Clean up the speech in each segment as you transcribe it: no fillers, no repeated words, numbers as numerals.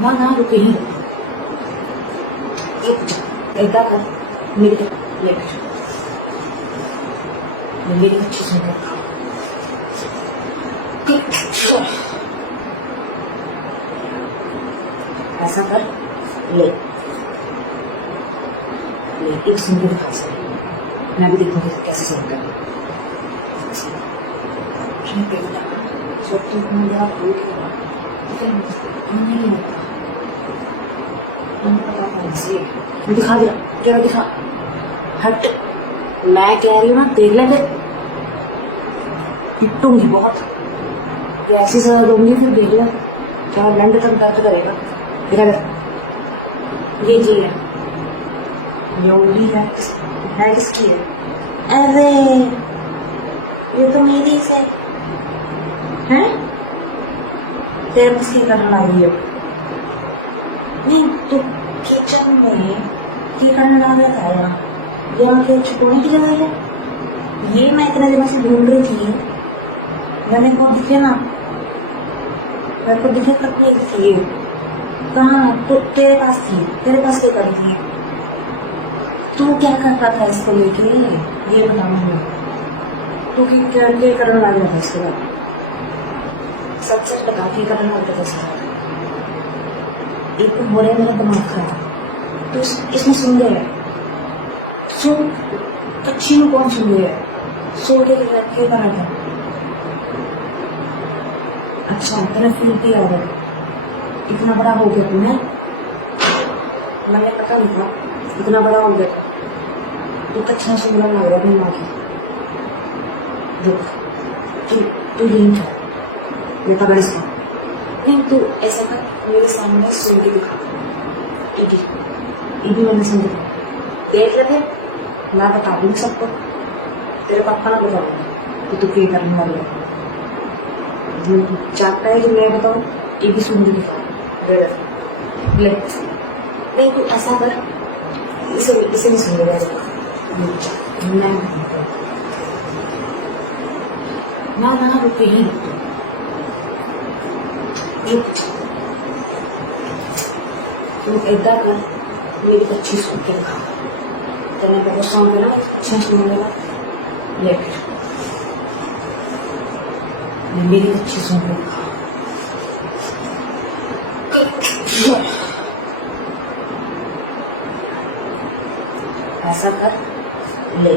ना ना रुके ही ऐसा कर मेरी मेरी अच्छी सुन ऐसा कर ले ले एक सुन के दिखा से मैं भी देखूंगी कैसे सुनता है दिखा दिया तेरा दिखा हट मैं कह रही हूँ ना देख ले फिर पिटूंगी बहुत ऐसी सजा दूंगी फिर देख ले क्या लंड तक दर्द करेगा देखा ये जी है योगी है किसकी है अरे ये तो मेरी से है तेरे पास क्या करने लगी है नहीं तो किचन में क्या करने लगा था यार यहाँ के छुपाने की जगह है ये मैं इतने दिनों से ढूंढ रही थी मैंने को दिखे ना मेरे को दिखे तक नहीं दिखी कहाँ तो तेरे पास थी तेरे पास क्या करी थी तू क्या करता था इसको लेके ये बता मुझे तू क्या करने लगा था इसके बाद सच सच बता के करने लगा था इसके बाद एक तो हो रहा है मेरा दिमाग खराब तो इसमें सुन गया सुन अच्छी में कौन सुन गया सो के क्या करा था अच्छा तेरा फील भी आ रहा इतना बड़ा हो गया तुम्हें मैंने पता नहीं था इतना बड़ा हो गया तू तो अच्छा सुंदर लग रहा है माँ की रुक तू यही था मैं पकड़ इसका नहीं तू ऐसा कर मेरे सामने सुन के दिखा ये भी मैंने सुन दिखा देख रहे थे मैं बता दूंगी सबको तेरे पापा ना बताऊंगा कि तू क्या करने वाली है चाहता है कि मैं बताऊँ ये भी सुन के दिखा ले नहीं तू ऐसा कर इसे नहीं सुन मैं ना रुके ही तू ऐसा कर मेरी अच्छी सुन के दिखा तेने बहुत सॉन्ग है ना अच्छा सुनेगा ले मेरी अच्छी सुन के दिखा ऐसा कर ले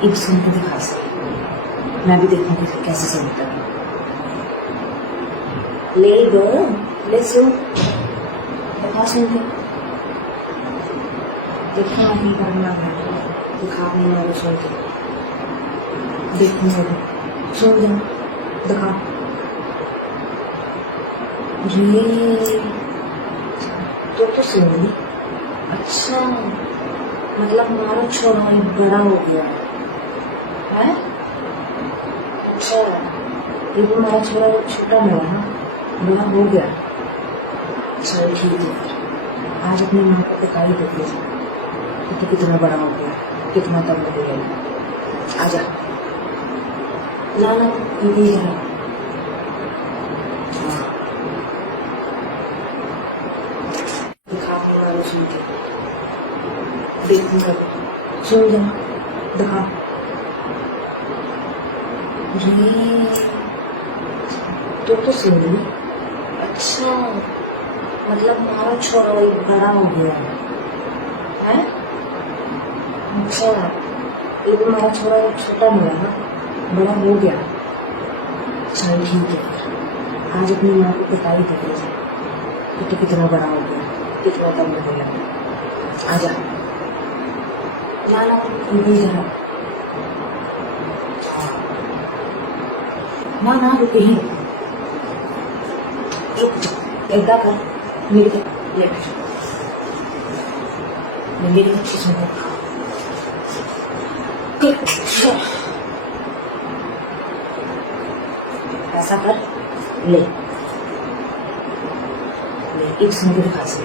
एक सुन के दिखा से मैं भी देखूंगी कैसे सुनता है ले सुन दिखा सुन के देखो नहीं करना है दिखा नहीं वाले सुन के देखूंगा सुन दे दिखा ये तो सुन अच्छा मतलब हमारा छोरा बड़ा हो गया है अच्छा ये तो हमारा छोरा छोटा नहीं है बड़ा हो गया चल ठीक है आज अपनी माँ को दिखाई देती है तो कितना बड़ा हो गया कितना तब हो गया आजा ना ये है सुन के देखूंगा सुन जा दिखा ये तो सुन अच्छा मतलब हमारा छोरा वही बड़ा हो गया है अच्छा ये भी हमारा छोरा छोटा नहीं है बड़ा हो गया चल ठीक है आज अपनी माँ को बता ही देते तो कितना बड़ा हो गया कितना कम हो गया आजा ना नहीं जा ना रुके ही ऐसा कर मेरी मेरी अच्छी सुन ऐसा कर ले एक सुन के दिखा से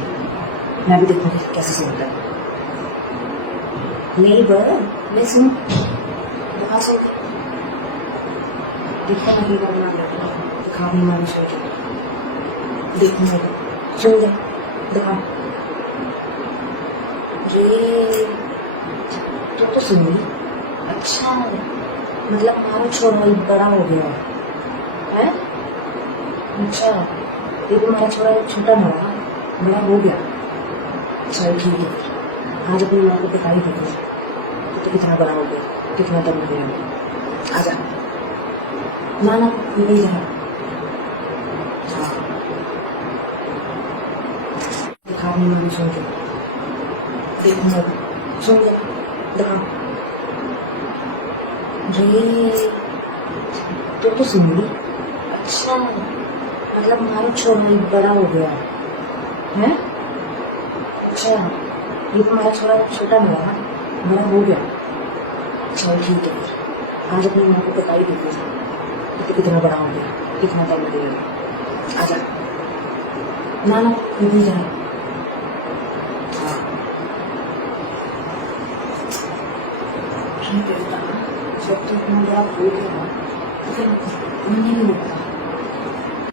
मैं भी देखूंगी कैसे सुनता है ले सुन दिखा सुन देखो नहीं करना दिखा नहीं मानी सुन देखने को सुन ले दिखा ये तो सुन ली अच्छा मतलब हमारा छोरा बड़ा हो गया है अच्छा ये तो हमारा छोरा छोटा ना रहा बड़ा हो गया चल ठीक है आज अपनी माँ को दिखाई देते तो कितना बड़ा हो गया कितना दम हो गया आजा ना ना नहीं जा हाँ दिखा अपनी माँ सुन के देखूंगा सुन ले दिखा ये तो सुन ली अच्छा मतलब हमारा छोरा बड़ा हो गया है अच्छा ये तो हमारा छोरा छोटा नहीं रहा बड़ा हो गया चल ठीक है आज अपनी माँ को बताई देती तो कितना बड़ा हो गया कितना दम हो गया आजा ना ना नहीं जा हाँ ठीक है जब तो इतना बड़ा हो गया तो फिर नहीं लगता